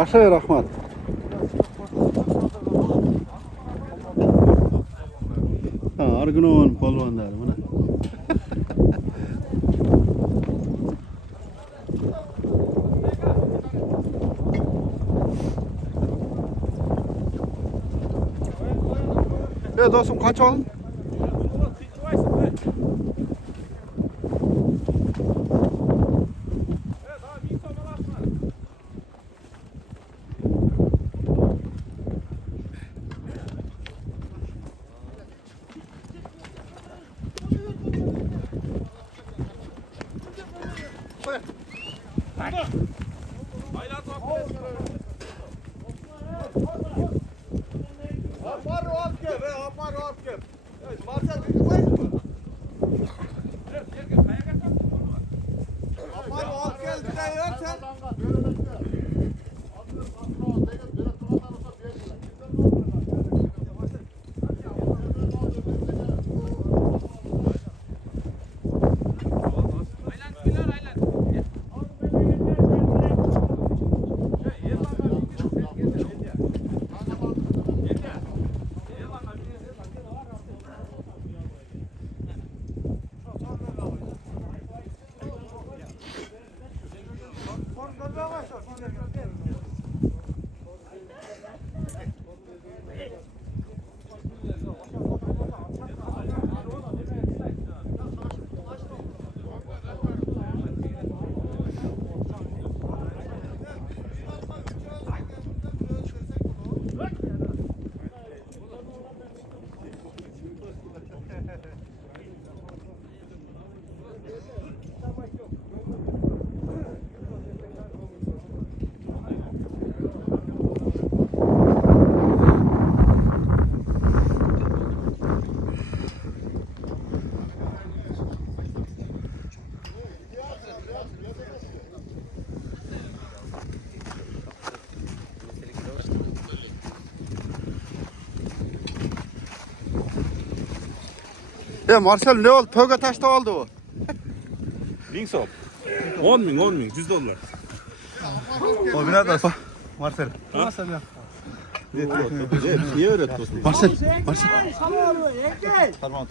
Yaxshi, rahmat. Ha, Arg'unon polvonlari mana. Dostum kaç aldın? Marcel ne oldu? Tövbe taşta oldu o. Linkshop. 10 bin, $100. O birader. Marcel. Nasıl ya? Niye öğretiyorsun? Marcel. Tamam.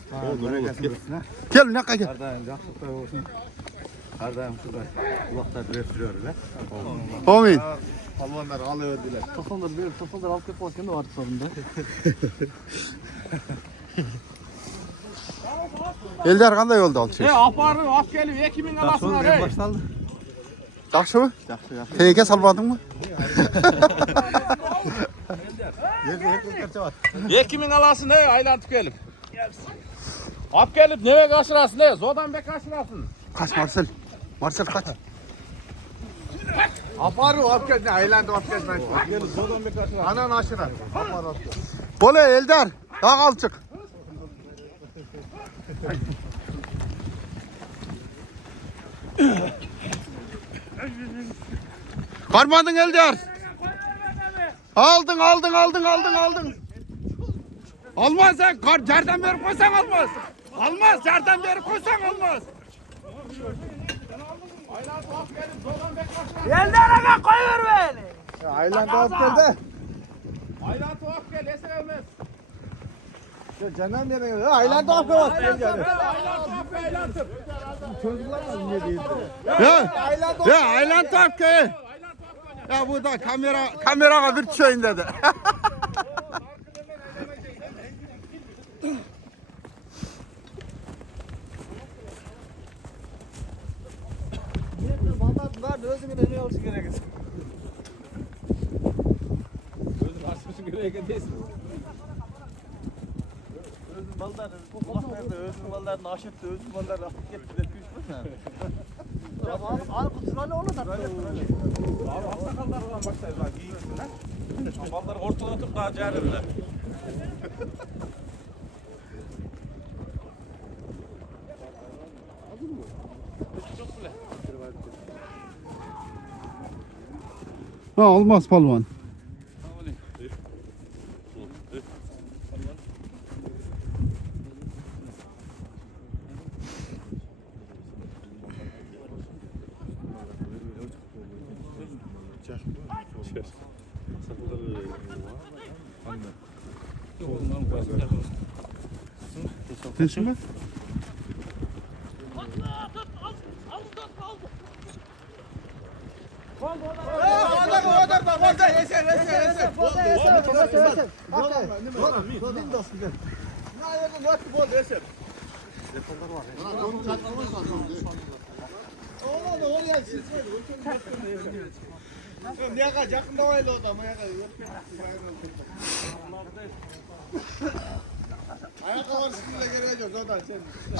Gel ne kadar gel. Ardayım yaxşılıqlar olsun. Ardayım şurada kulaklar bir sürüyorlar. Amin. Palvanlar alıverdiler. Tosundur alıp kırk bakın da vardı sorunda. Eldar qanday oldu alışveriş? Apardım, af gelip 2000 alasınlar ey. Başlandı. Yaxshi mı? Yaxşı. Tenge salmadın mı? Yerde hep kırça var. 2000 alasın ey, aylantıp gelip. Af gelip neve kaçırasın ey, zodan be kaçırasın. Kaç Marcel. Marcel kaç. Aparı af geldi. Aylandı af geldi. Gelin zodan bir kaçırasın. Anan aşıra. Aparı af geldi. Bole Eldar. Daha alçık. Karmadın Eldar. Aldın. Almaz sen. Yerden beri koysan almaz. Almaz. Yerden beri koysan almaz. Eldar koyuver beni. Aylandı af geldi. Aylantı af gel, esemez. Cennet nereye? Aylandı af geldi. Aylantı af be, aylantı. Çocuklar mı ne diyor? Ya Aylan Tapke. Ya bu da kameraga bir düşeyim dedi. Var özümün ne olsun gerek. Gözüm açmışsın göreğe gidesin. Özüm ballar, bu kulaklarda özüm ballar naşıttı, özüm ballar akıp gitti de küçmüş mü? Abi bu sıralı olur da. Abi aksakallar olan başlayız lan, giyinsin lan. Çambalları ortada oturup daha cahilirler. Ha olmaz palvan. Cheers. Teşekkür.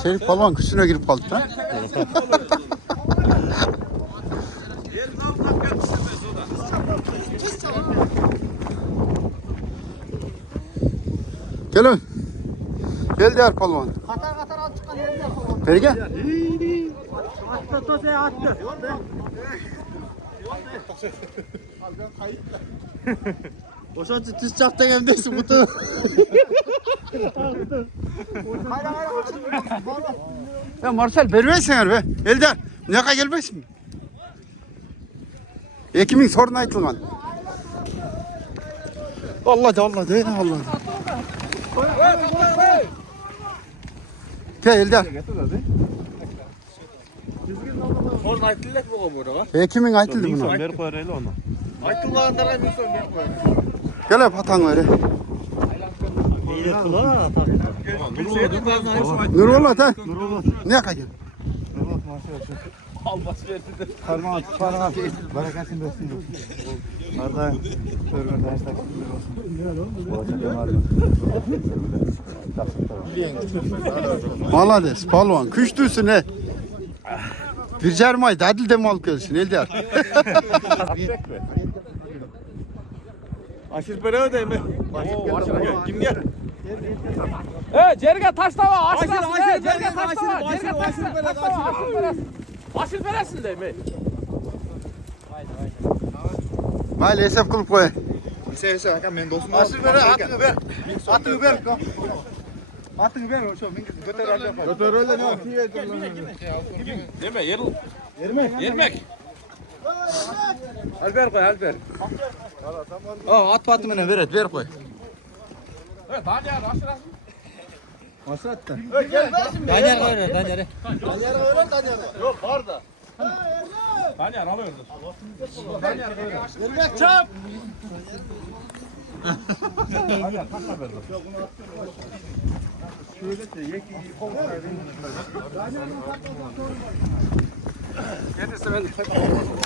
Şerif balon kışına girip kaldı ha. Gelin. Gel diğer palvan. Katar al çıkan yerine yapalım. Beri gel. Attı tosaya attı. Boşançı düz çapta gemdesin kutu. Ya Marcel beri versen be. Eldar. Ne kadar gelmesin mi? Ekimin sorun aytılgan. Allah değil Allah. Gel Eldar. Sorun aytıldık mı o burada? Ekimin aytıldı buna. Ver koyarıyla onu. Aytılmayanlara insan ver koyar. Gel hep hatan öyle. Nurullah ha. Ne kadar? Parmağı parmağı. Bereketini versin. Arda örgünden işte. Malades, palvan, küştüsün he. Bir cermay, dadil de mal kölsün, Eldar. Aşır para ödeyim mi? Kim gel? Cerge taş tava aşırasın. Cerge taş tava. Cerge taş tava. Aşır veresin de mi? Mayli hesap kılıp koy. Ise hakan ben dostum. Aşır para atını ver. Atını ver. Atını ver. Şu götür öyle. Götür öyle ne? Deme yermek. Alper koy Alper. At patımını ver koy. Evet hadi ya aşırasın. Masratta. Danyar öyle Danyar'ı. Yok var da. Danyar alıyordur. Vermek çap.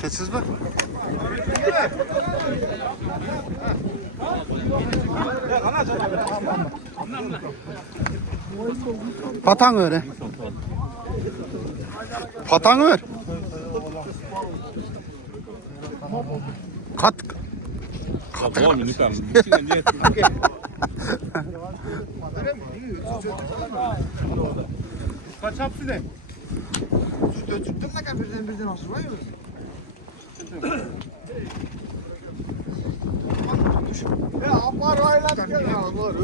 Keçsiz mi? Patan öyle. Patan öyle. Kat. Tamam lütfen. Kaç hapsi de? Çıktım da kapırdan birden asır var ya. Ya apar aylat gel. Var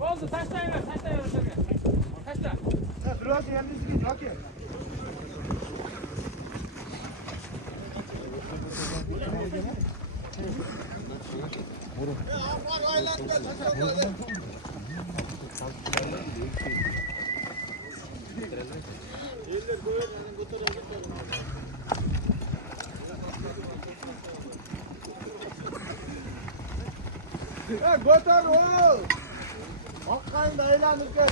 Oldu taşlayın ver. Taşla. Biraz yalnız git bak ya. Ya götür oğul. Hakkın da eğlenir gel.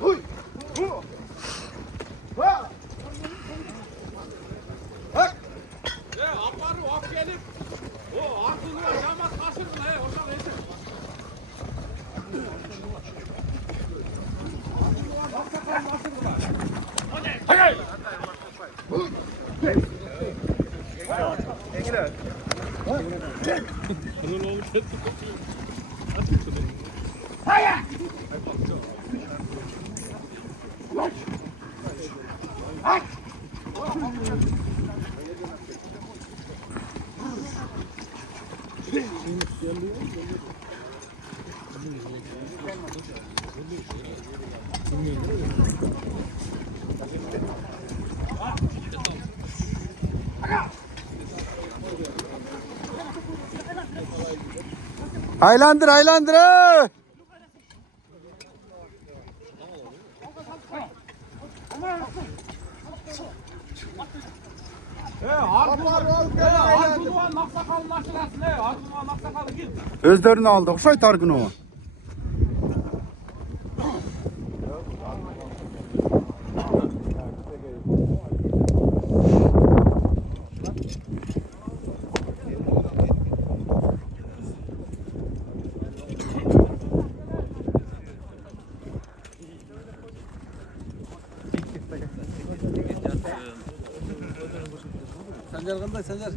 Huy. Hu. Ha. Bak. Aparı hap gelip. O aklını var damat kaçır mı he? Hoşam neyse. Hadi. Aylandır aylandır. Arzuduvan Naksakal'ın aşırası ne? Arzuduvan Naksakal'ı git. Özlerini aldı. Oxşay Targınova. Sancar kanday Sancar.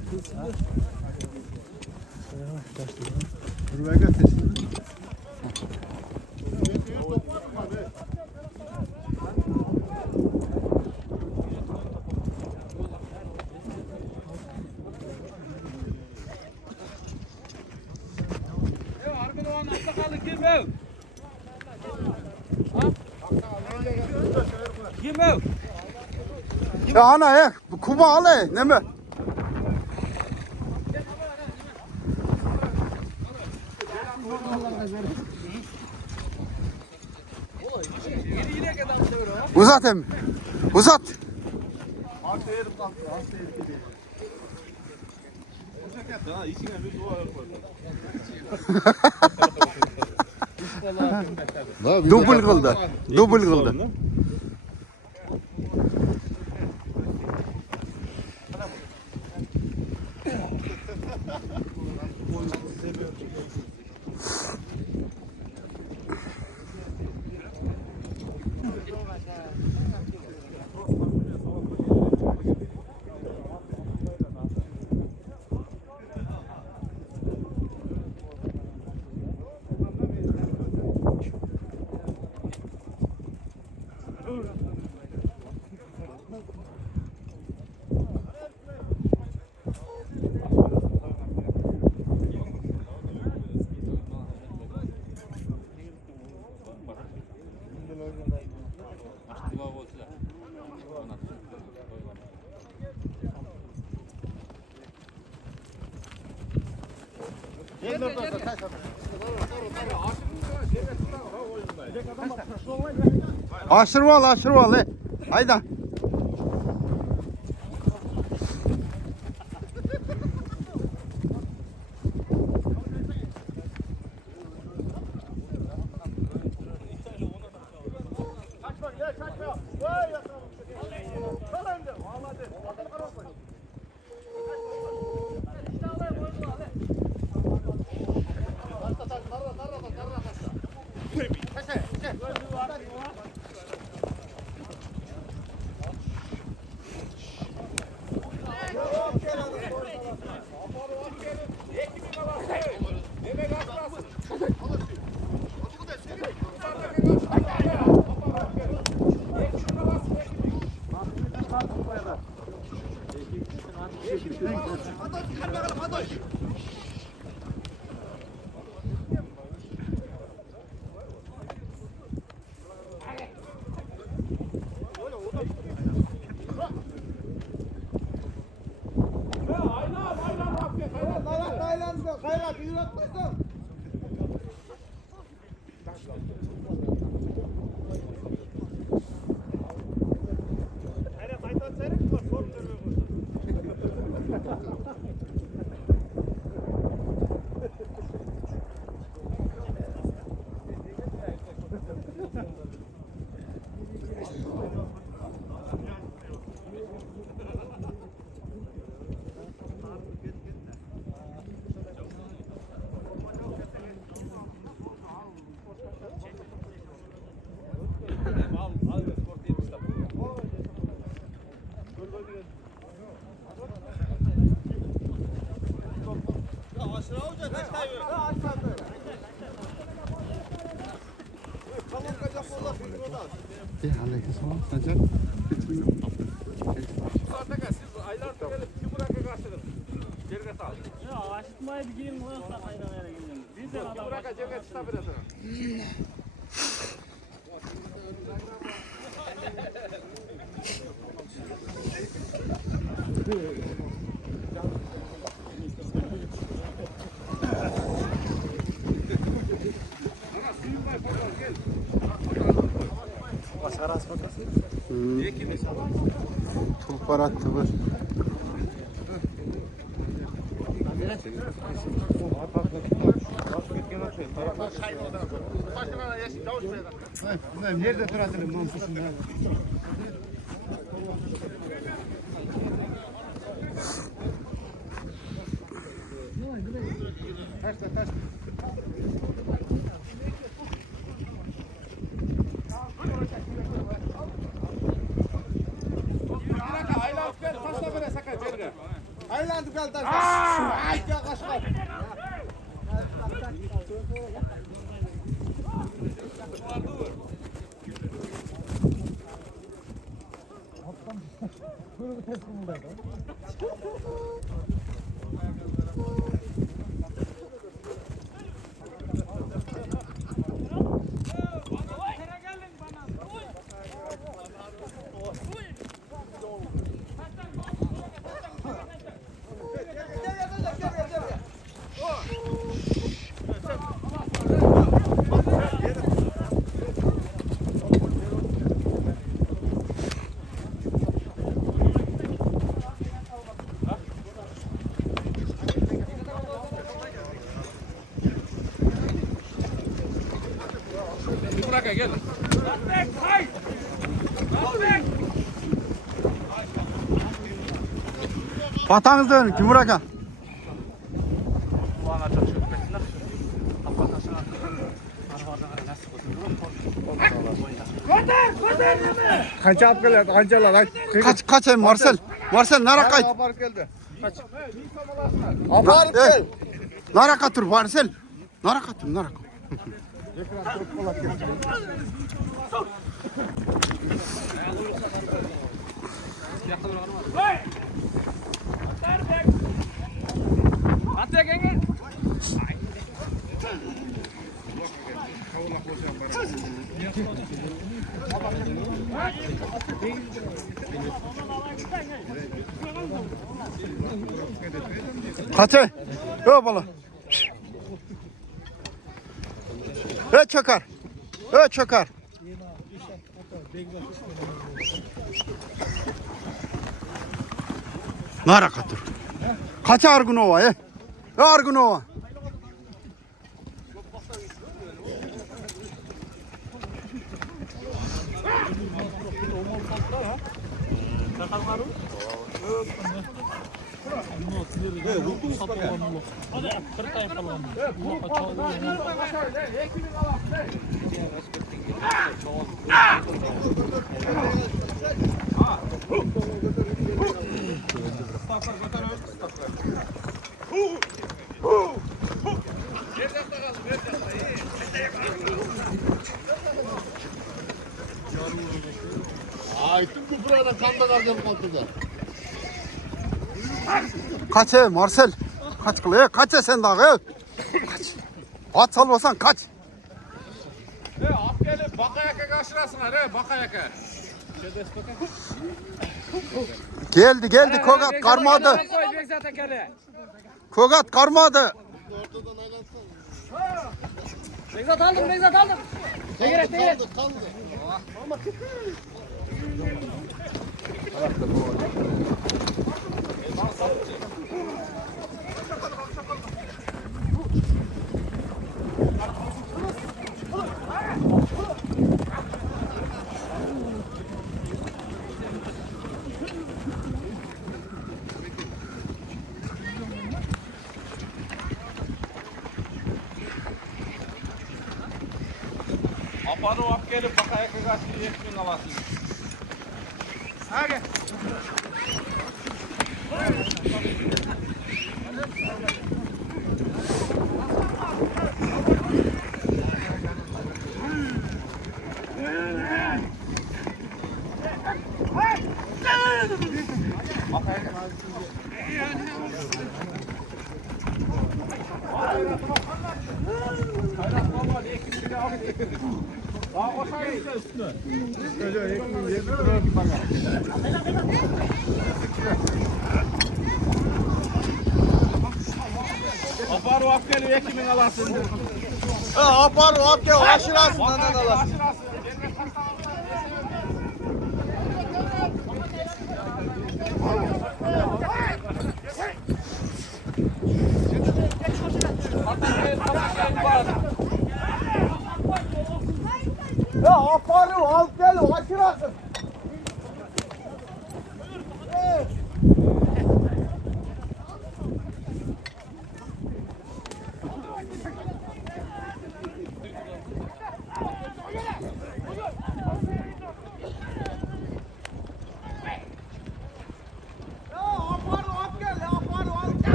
Arzuduvan Naksakal'ı kim ev? Kim ev? Ya ana Kuba ale ne mi? Uzat hem. Uzat. Dubul kıldı. Dubul kıldı. Aşırval. Hayda. Tutmayı bir girin koyarsak ayran ayran gidelim. Bir de adam Bırak acele stop et. Tulpar attı bu. Nerede duradın mumsuzun? Taş. Aylan gel taşla böyle sakın Celga. Aylandı gel taş. Ay ya kaçma. Bırak gel. Patanız dönün Cumhuraka. Kanca at gel, kancalar. Kaç Marcel. Marcel nara kayıt. Aparıp geldi. Nara Aparıp gel. Nara katır Marcel. Nara katır nara. Kaçı? Yok bala. Çöker. Çöker. Nara katır. Kaça Argunova Argunova. Ay tüm bu burada kanda kalacağım kalkıda. Kaç Marcel. Kaç kılıyor. Kaç sen daha. Kaç. At salvasan kaç. Ap gelip bakayaka karşılasınlar bakayaka. Geldi Kogat karmadı. Kogat karmadı. Begzat aldım. Tegeret. Aparı ap gelip bakayaka karşılayıp yetkin alasın. Hadi. Daha koşayım üstüne. Aparu ap geliyor ekimin alasın. Aparu ap gel aşırasın anan alasın. Ya aparu al gel aşırasın.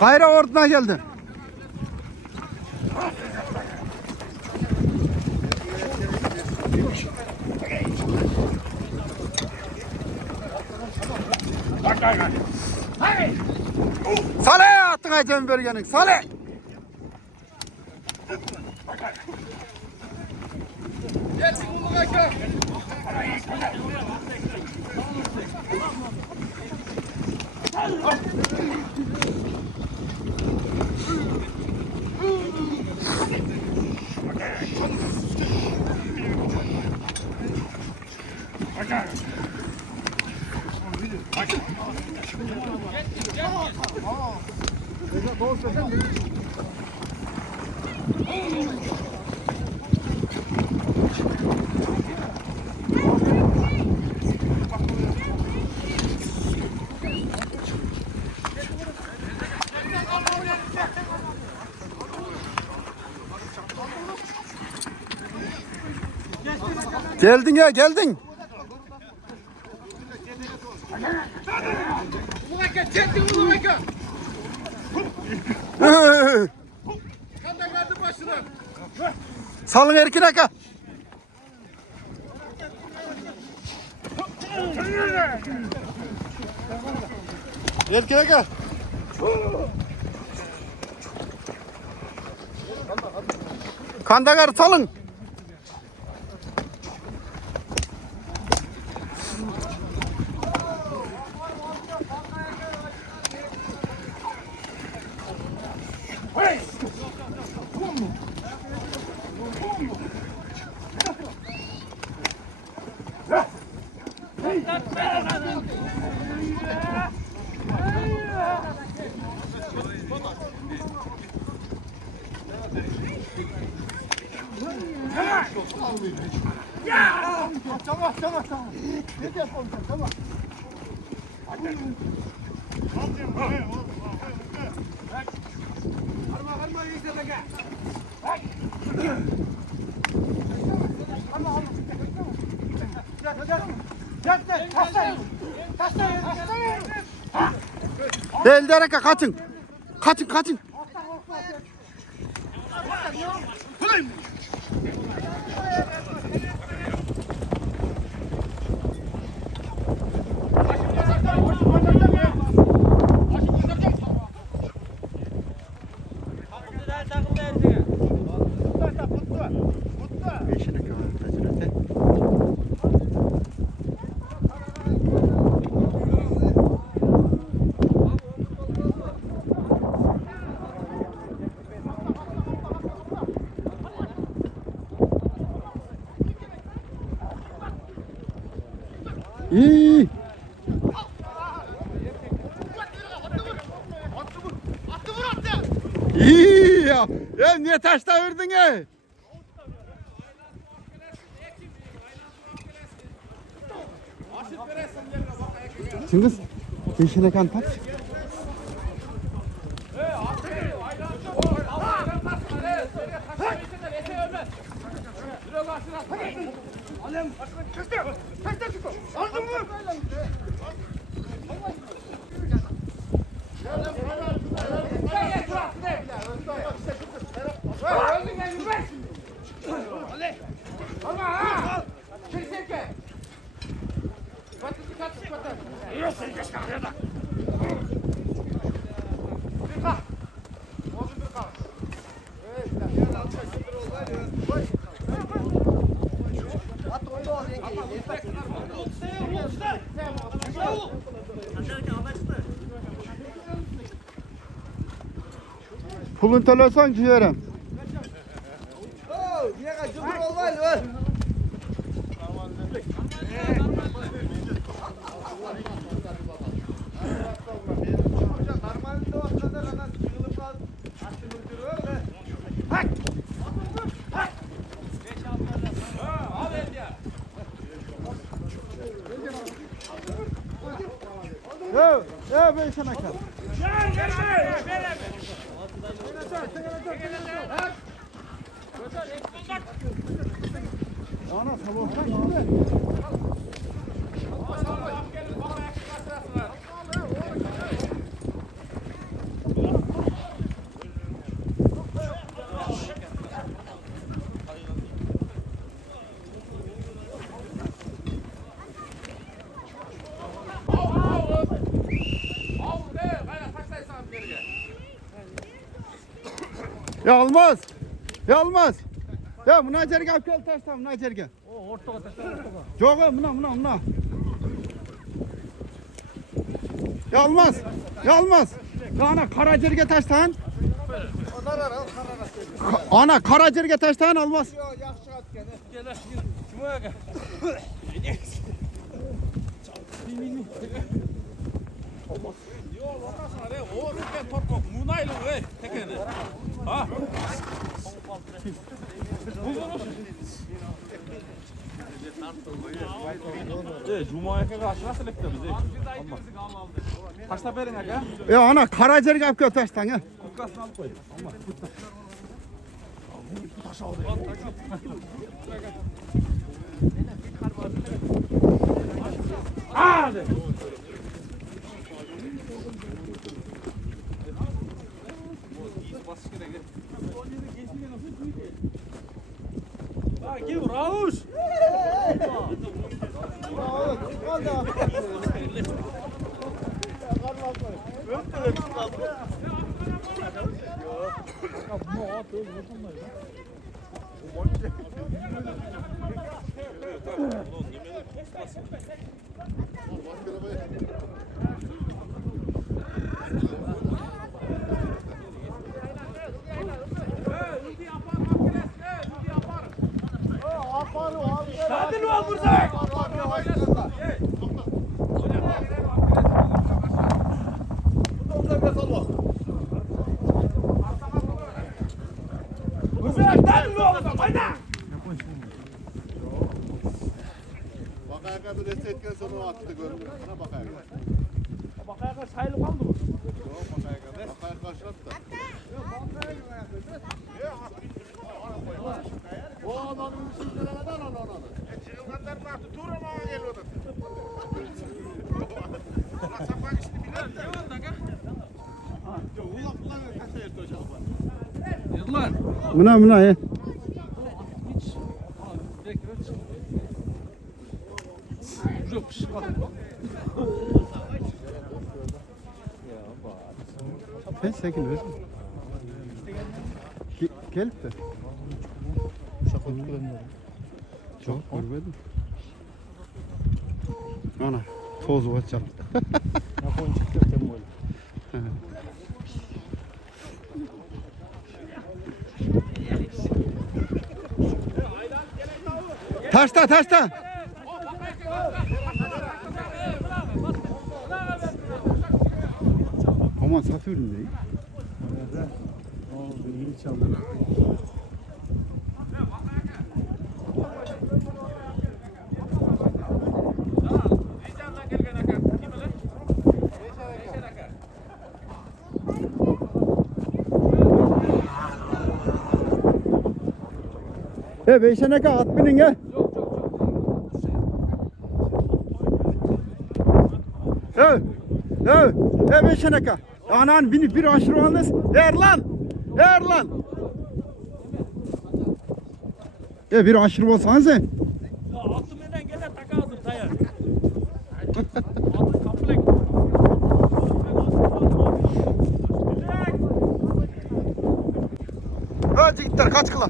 Kayra orduna geldi. Salih attın Aycem bölgenin. Salih. Geldin ya geldin. Salın erkin aka. Erkin aka. Kandagar salın. Eldereka kaçın. Kaçın kaçın. İyi. İyi ya. Ya niye taş devirdin ya? Cengiz, peşine kan kaç. Yok sen geç kalk ya da. Pulun telefon ciğerim. Ben sana kal. Ana sabahtan şimdi. Ya olmaz. Ya olmaz. Ya münacere gel gel taştan münacere gel. O ortaga taşla ortaga. Yok buna. Ya olmaz. Ya olmaz. Ana karacerge taştan. Ana karacerge taştan olmaz. Gel. Cuma'ya gel. Yok olmasın be. O ben toprak munaylı be tekene. Ha? Cuma'ya karşı nasıl ekle bize? Kaçta verin aga? Ya ana karacerge gel taştan ya. Kukasını alıp koy. Hadi. Gel Raus. Hadi lu al burada. Bakaya kadar destekten sonra attı görünüyor. Bakaya kadar. Bakaya kadar sayılı kaldı mı? Yok bakaya kadar. Bakaya karşılattı. O adamın üstüne neden onu? Çığılganlar mı attı? Tuğra mı geliyordu? Sapan işte bilen de. Ulan kaç ayırdı hocam? Mına ya. Ben sekin ver. Gelip de. Çok görmedim. Ana toz var çal. Yapon çıktı tembol. Taşta. Aman satıyorum değil. İyi çaldı. Beşeneke at binin ya. Beşeneke. Anan binip bir aşırı alınız. Ver lan. Bir aşırı olsanız. Altı menden gelen taka aldım tayar. Altı komplek. Cigitler kaç kilo?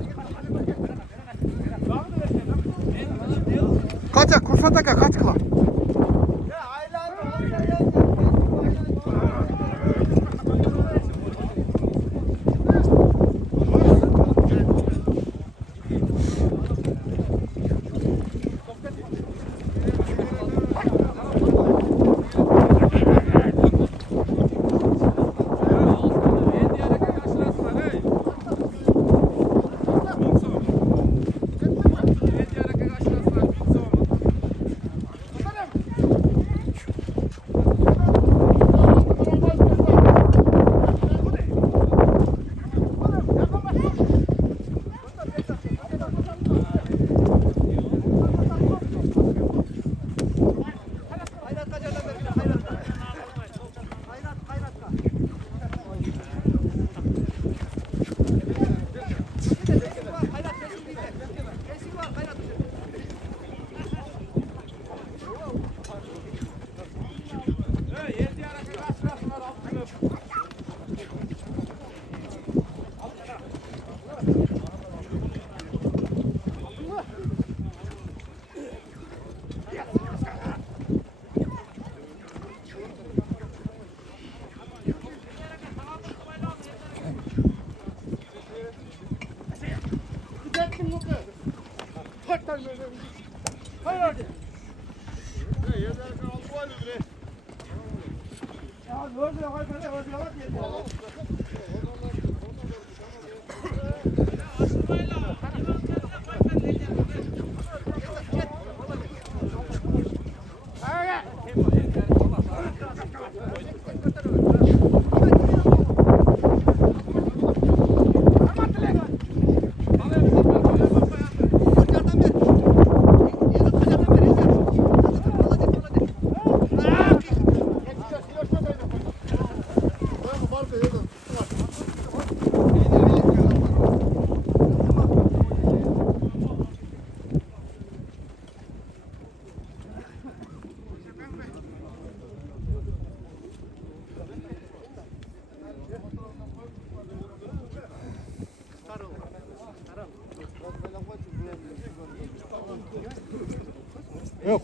Kaça kurşun taka kaç kilo?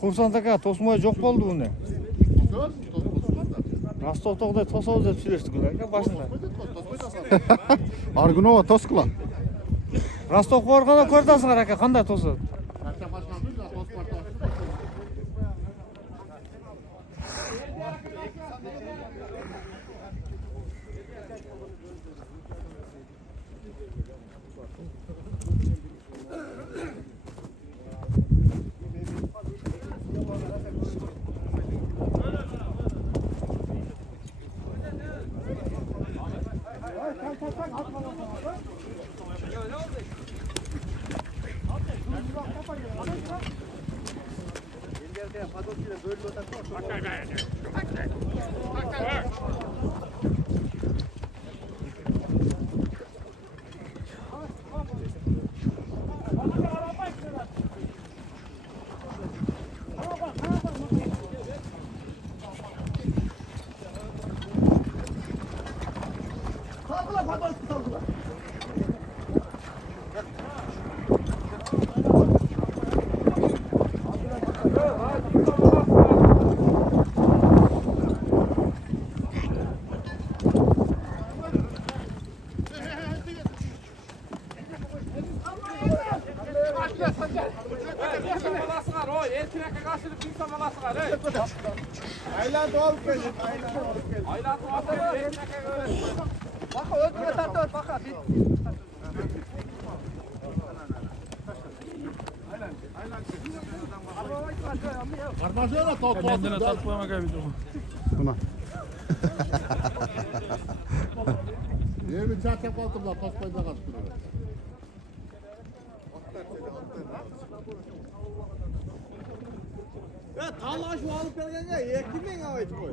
Kursan taka tosmoy çok oldu bu ne? Rostov-To'da tosoz deb söyleshdik ularga boshida. Argunova toskula. Rostov borganda ko'rdasizlar aka, qanday to'sadi? Yemi çarşaf altımda tospayda kaçtırıyor. Ya talla şu alıp gelgenge yekimin avayt koy.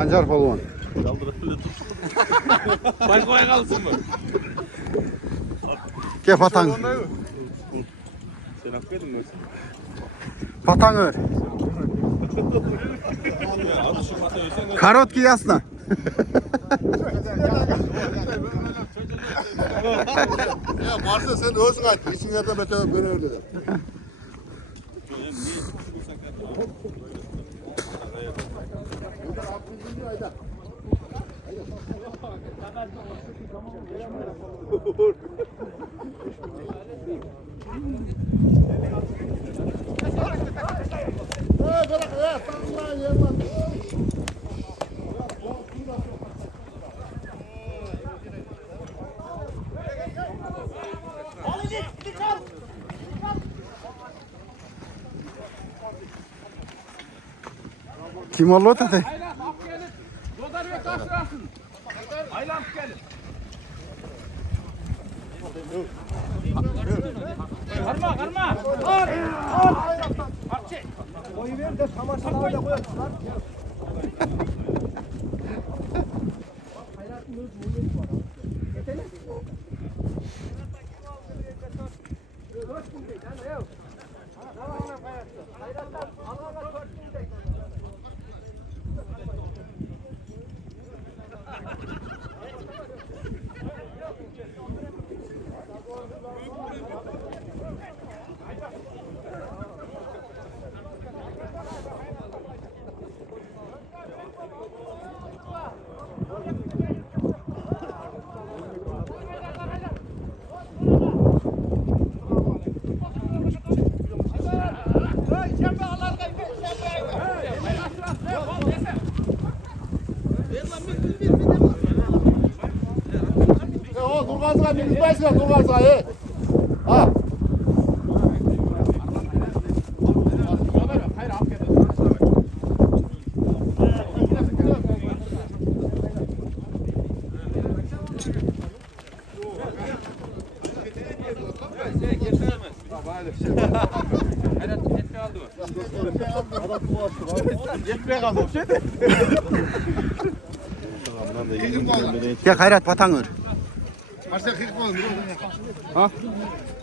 Sancar Polvan. Baş kolay kalsın mı? Gel patan. Sen affedin mi? Patanır. Karot giy aslan. Ya varsa sen özün aç. İçinlerden beter beni öyle de. Kim oldu dedi? Aylan hap gelin. Zodan ve kaçırasın. Aylan gelin. Karma karma. Koyu ver de çamaşırını öyle koyalım lan. Durmazsa bir gitmezsin durmazsa he. Ha. Hayır hap gelin. Yetmeye kaldı. Gel Hayrat patanır. Marcel kırk mı? Ha?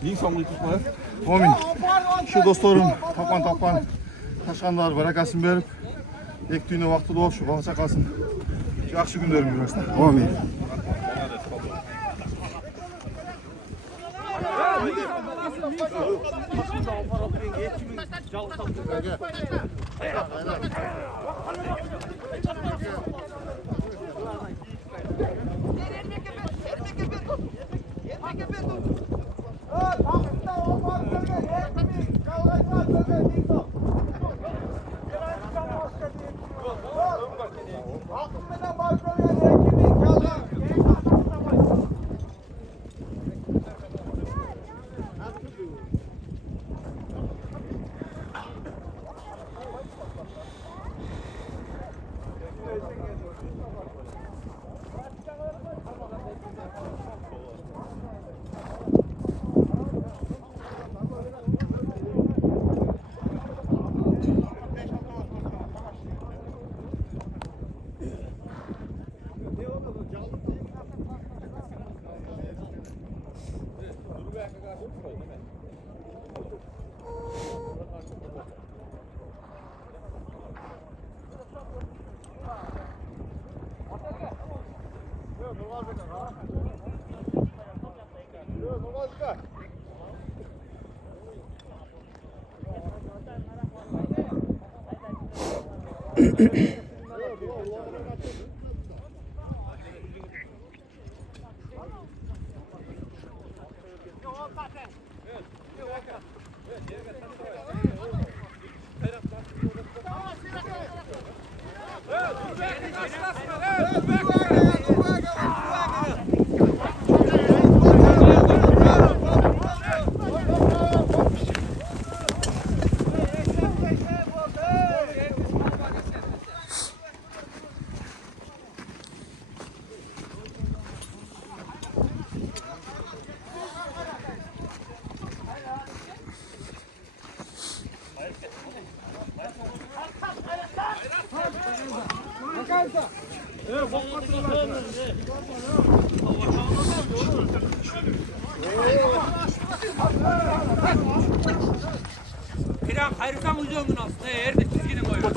Yiyin son ilk var. Amin. Şu dostlarım tapan taşkanlar barakasın berip ek düğüne vakti doğup şu baksa kalsın. Yaxşı günlerim görürsen. Amin. Kiram hayırsan ucungun aslında yerde çizgini koyuyor.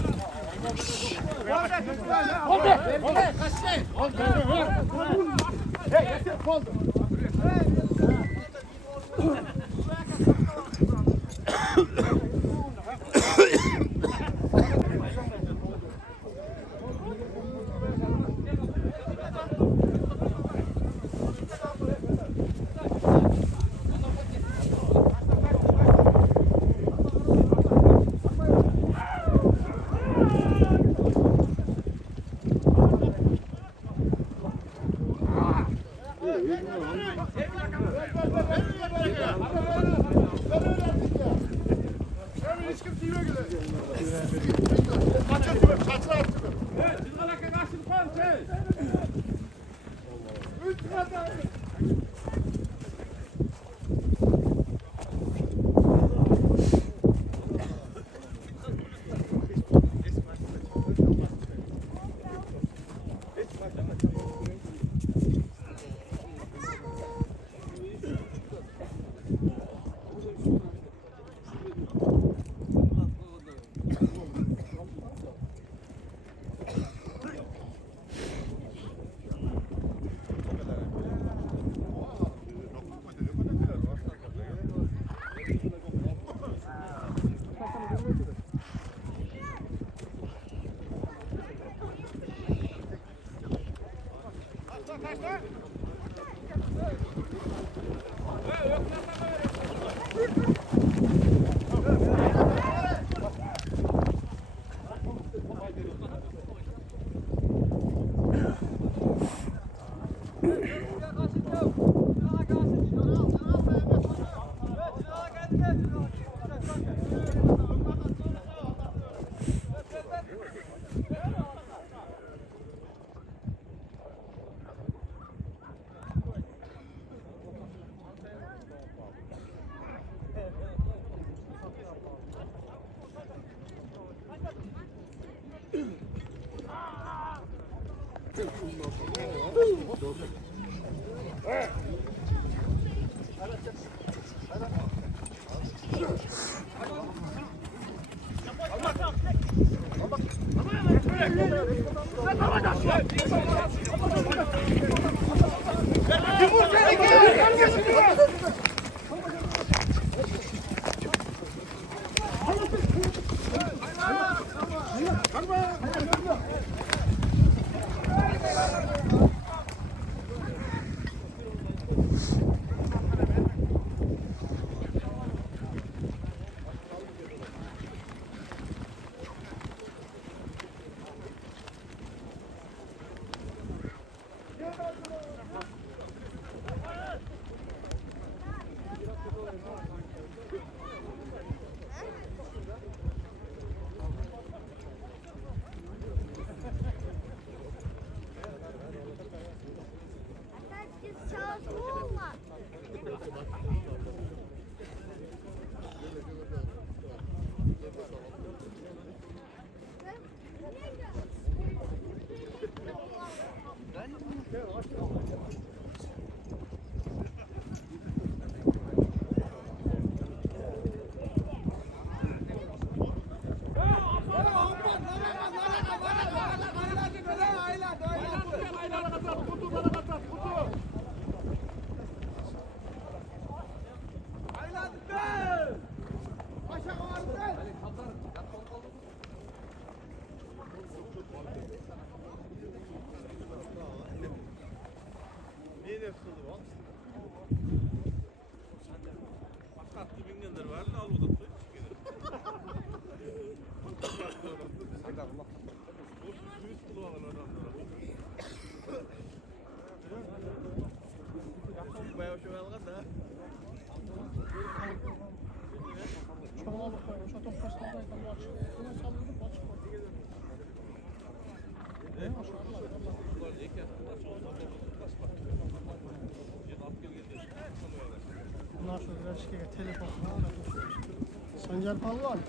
Sancar Palvan.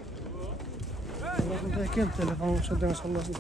Buradayken telefonu şuradan sallasın.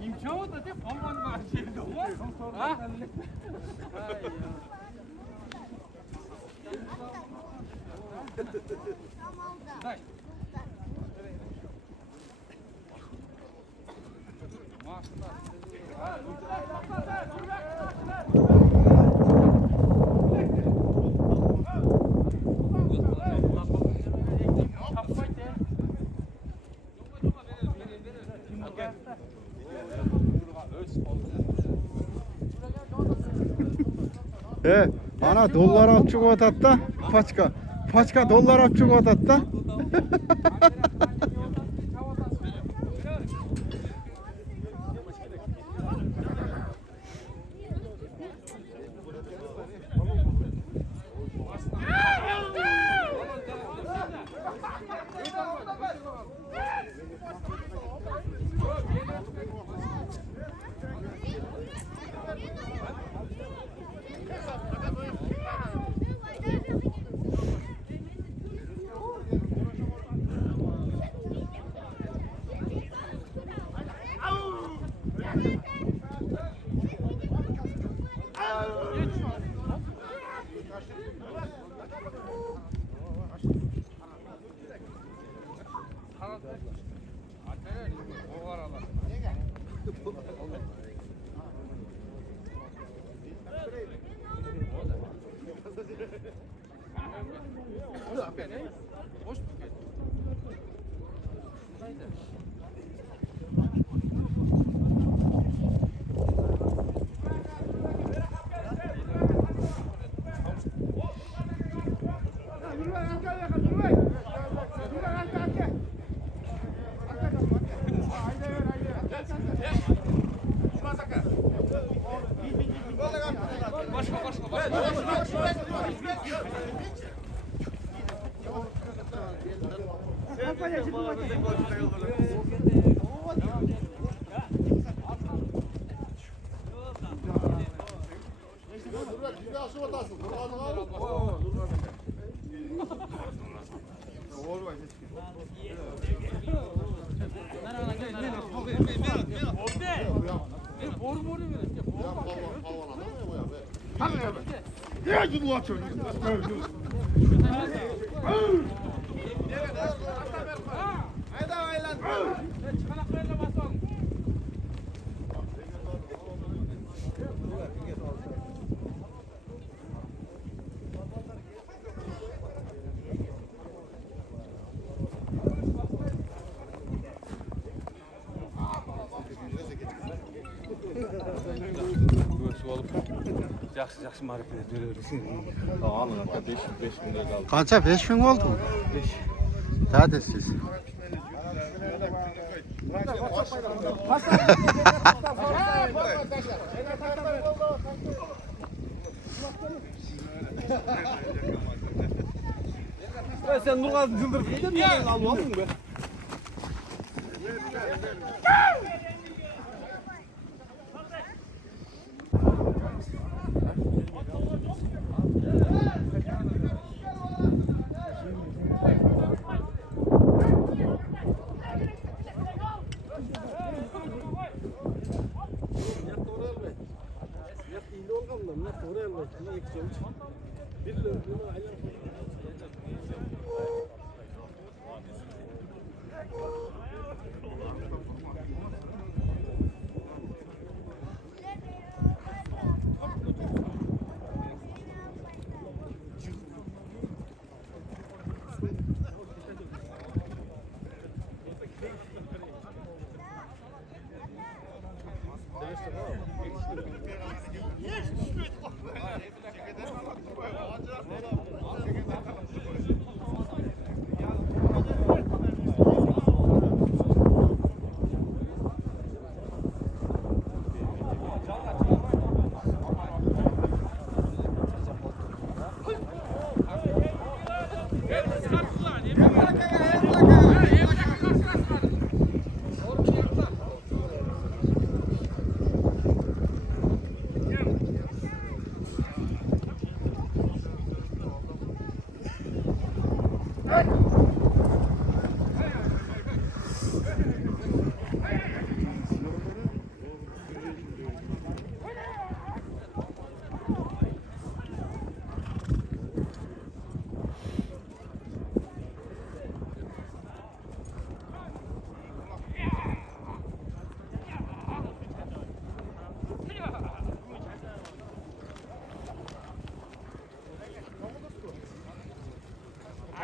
김창호도 돼 범만 말지 너. 아? Ana dollar at çikolata paçka dollar at çikolata. Yaxşı marifet veriyorsun. Alın hatta 5 günde kaldı. Kaça 5 gün oldu mu? 5. Daha da siz. Sen Nurgaz çıldırdın ya. Almadın mı?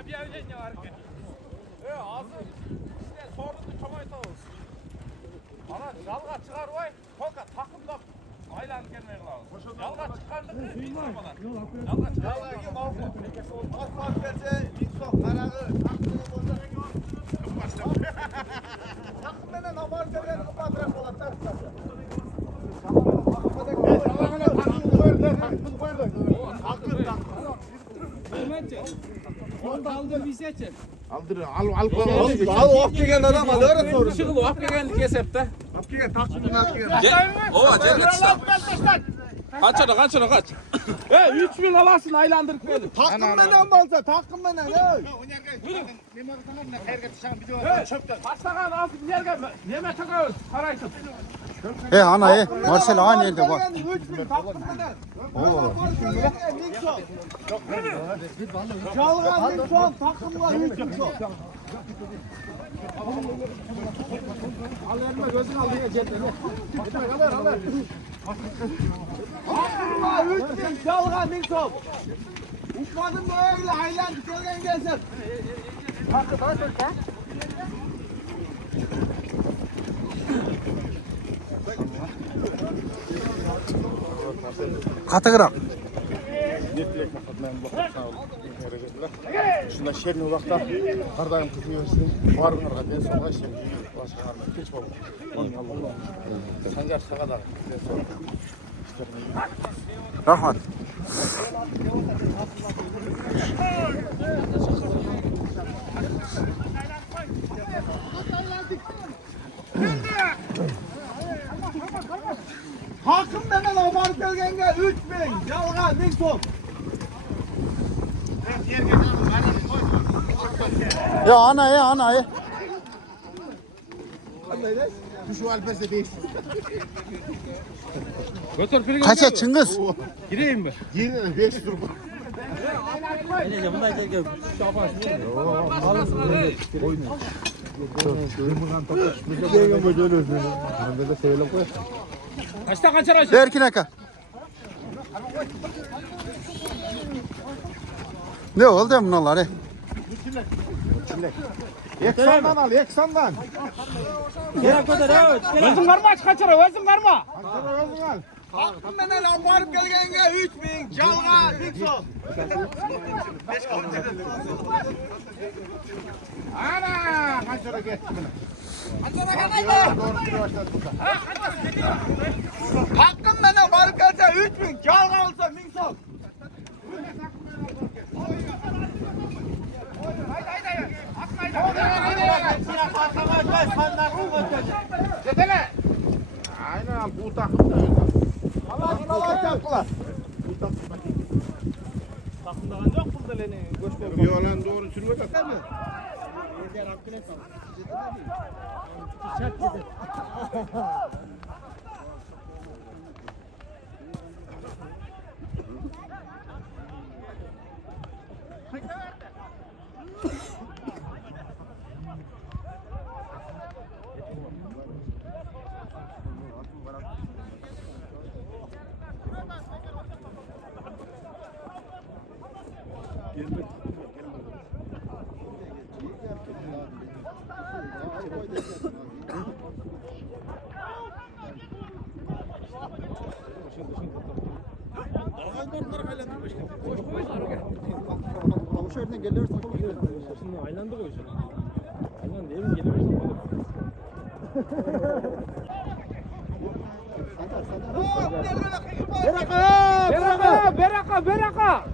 Abi ne var? Ağzı işte sorunu çomayta olsun. Ana yalga çıkar vay. Kolka takımda aylan gelmeye lazım. Yalga çıkardık mı? Bilmiyorlar. Yalga çıkar. Yalga kim olsun? Asfalt gelse ilk sok karağı. Takım benden amar gelen kapatır polatlar. Al ok degen adam al öyle sorun. Şıkıl o apgegenlik kesepte. Apkegen takımın apkegen. Ova kaç ona kaç. 3000 alasın aylandırıp gelin. Takım benden balsa takım benden. Başlakan alsın bir yerge neme takıyoruz paraysın. Ana Marcel aynı yerde bak. 3000 takım benden. Oo. Çalgan bir son takım var 3000 son. Al elime gözün al diye cebine. Al. Aklıma 3000 çalgan bir son. Uçmadım böyle haylan gelgen gelsin. Katı kırak. Şunda şerini vakta kardayım kızıyorsun. Varın arka ben sonra şimdi başka harman geç baba. Sancar sakada. Rahmat. Hakkım benden abarıp gelgenge 3000 yalga bir son. Ana. Şu alpese değişti. Götür pili Kaça Çıngiz? gireyim mi? 25 dur. Kaçta kaçar Berkin Aka. Ne oldu bunlar? Eksandan al eksandan. Özün var mı aç kaçar özün var mı? Hakkım benden abarıp gelgenge 3000 yalga bir son. Ana Kaçara geç. Hakkım benden varıp gelse 3000 yalga olsa 1000 son. Aynen bu takım da öyle. Allah yaptılar. Yolan doğru sürüyor da. Beraka.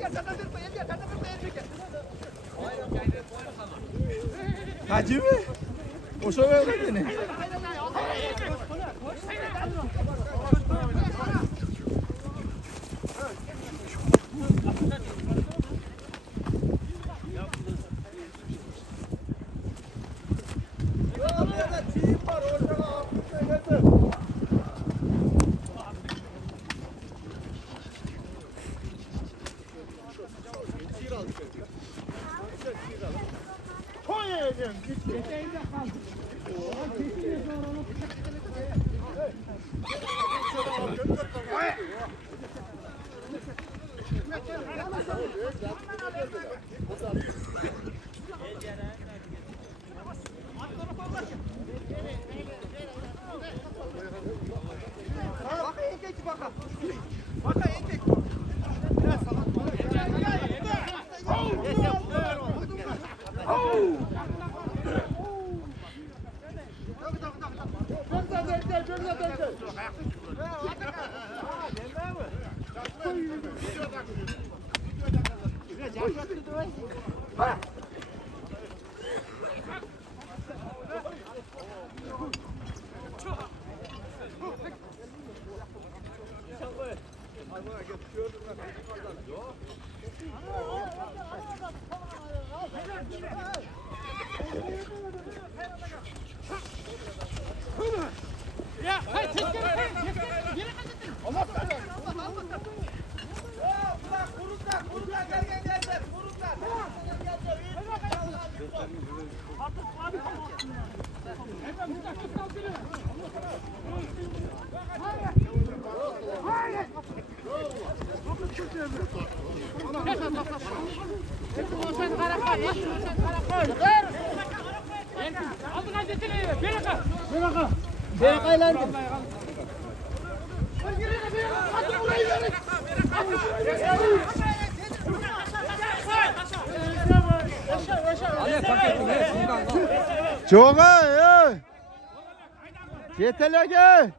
Gel, Acı mı? O şöyle beni. Çoğa ey. Yetelege.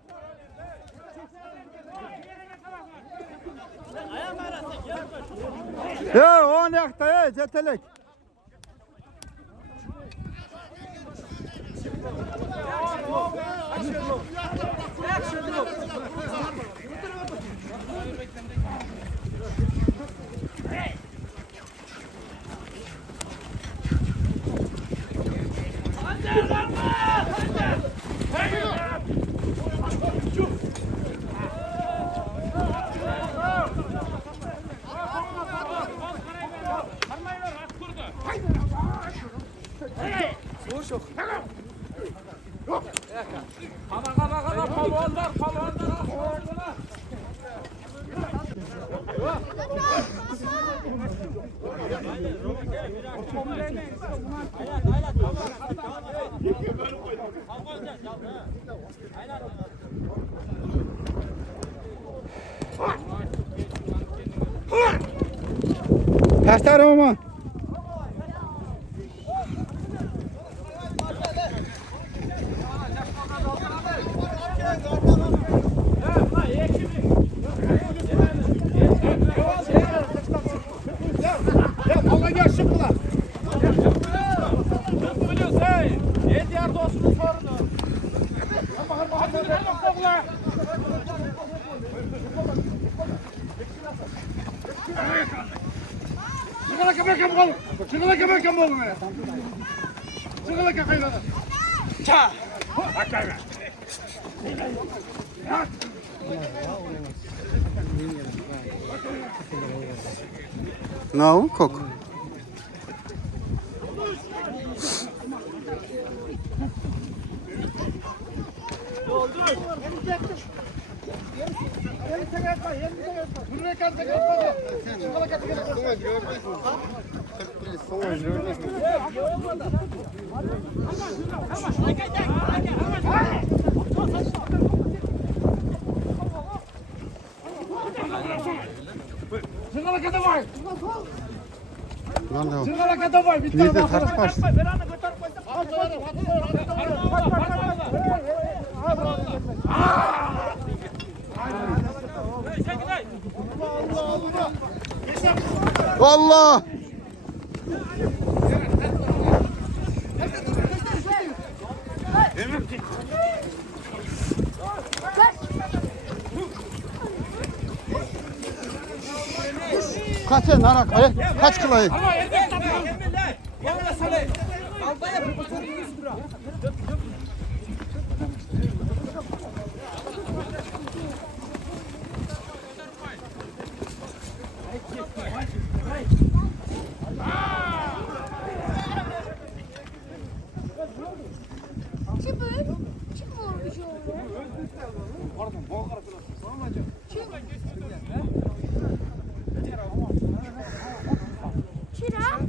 Ya o nekta ya yetelek. Taşlar ama. No, kok. Bir de tartışmaz. Allah! kaç nara kaç kılayı? Ama erkek tapıyor. Yavla salay. Albaya profesör İngiliz bura. Kim vurmuş Çırak.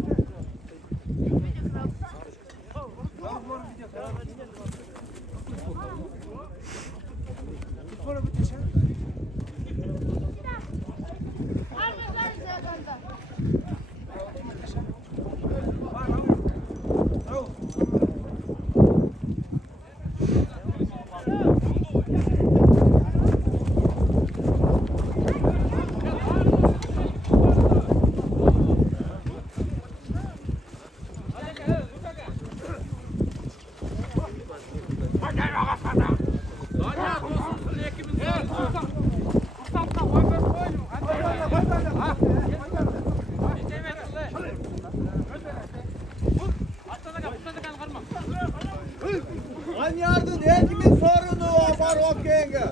Lan yardım ekimin sorunu var o kenge.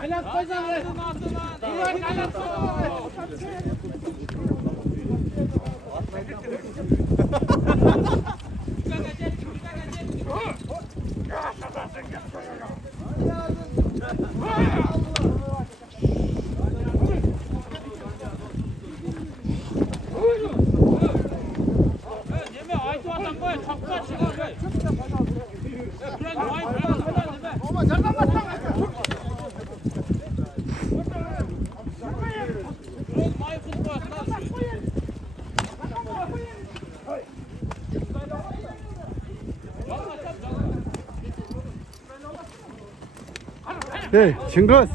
Aylan koysan lan. Aylan Hey Çingöz.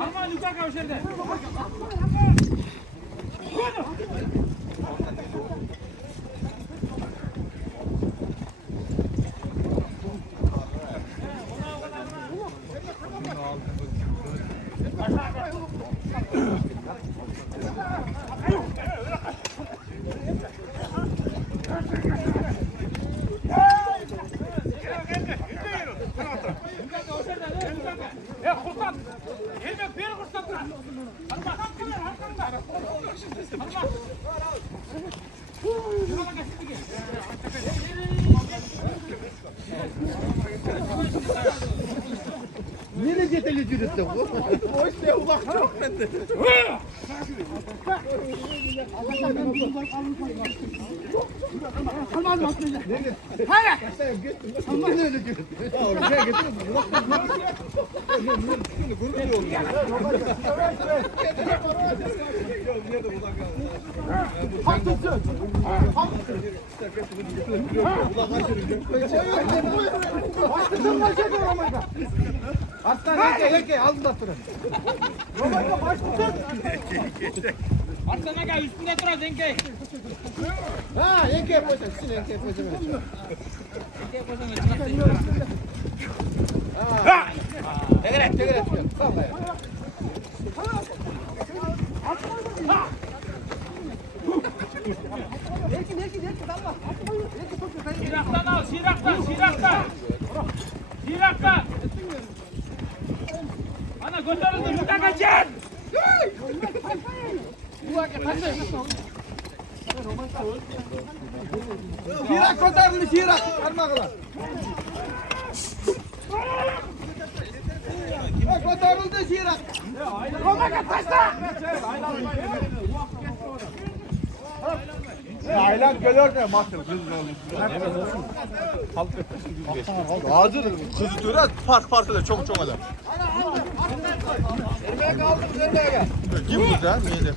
Aman yukarı kavşerde. Nereye geteli cürütte bu? O işte ulak çok bende. Salman bak bize. Hayır. Sen gittin. Salman öyle cürütte. Ya oğlum sen gittin. Aslan yeke aldı durun. Arsana gel üstünde dur Zenke. Ha yeke koyacak. Sizin yeke koyacak. Tegret. Salla ya. Şiraktan al, Şiraktan. Ana götürün şuradan kaçın. Şirak kotarlı şirak. Parmakla. Kotarıldı Aylan geliyor ne mahsul kızın oğlum. Hazır kızı töre park öyle çok adam. Nereye kaldım nereye? Kim bu da? Niye de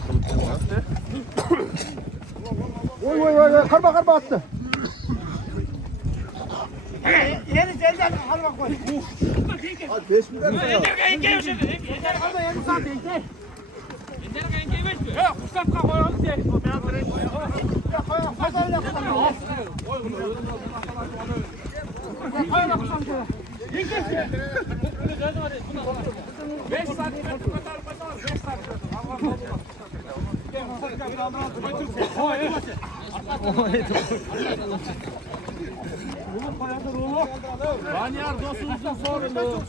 Oy karma attı. Yeni zelden halma koy. Hadi 5 milyar mı ya? Banyar dostumuzun sorunu.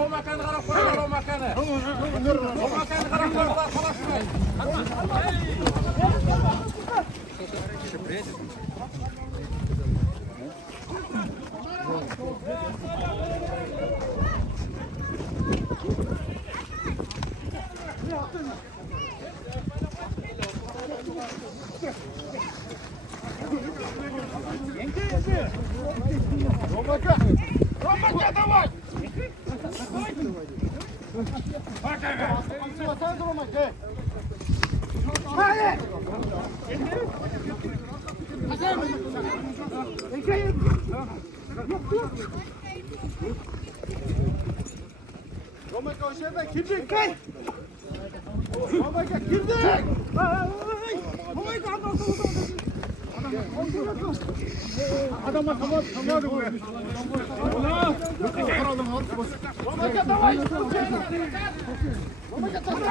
O makanı kara koyar o makanı. O makanı kara koyar falasın. Romaka давай. Romaka aşağıda kimdi? Romaka kimdi? Adamlar tamam buraya. Romaka davay. Romaka tamam.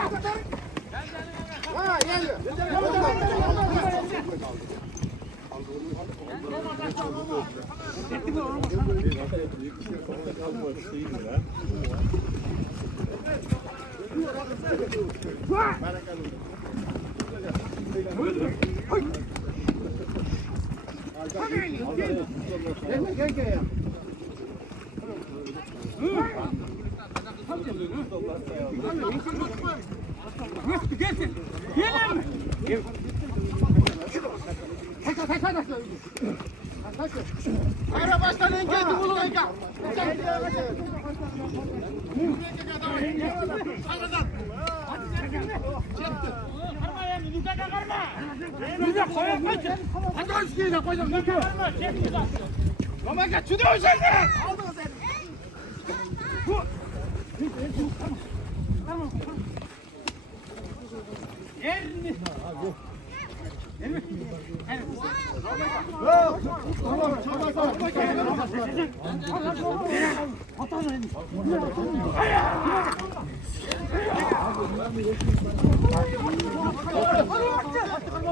Ha gel. Gel. Ara baştan geldi bunu enka.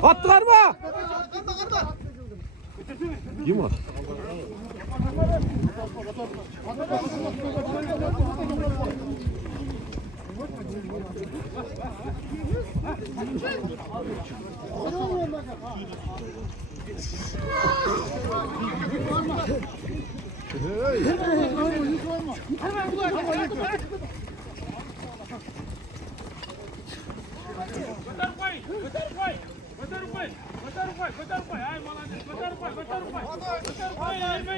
Attılar mı? Kim o? Aylarını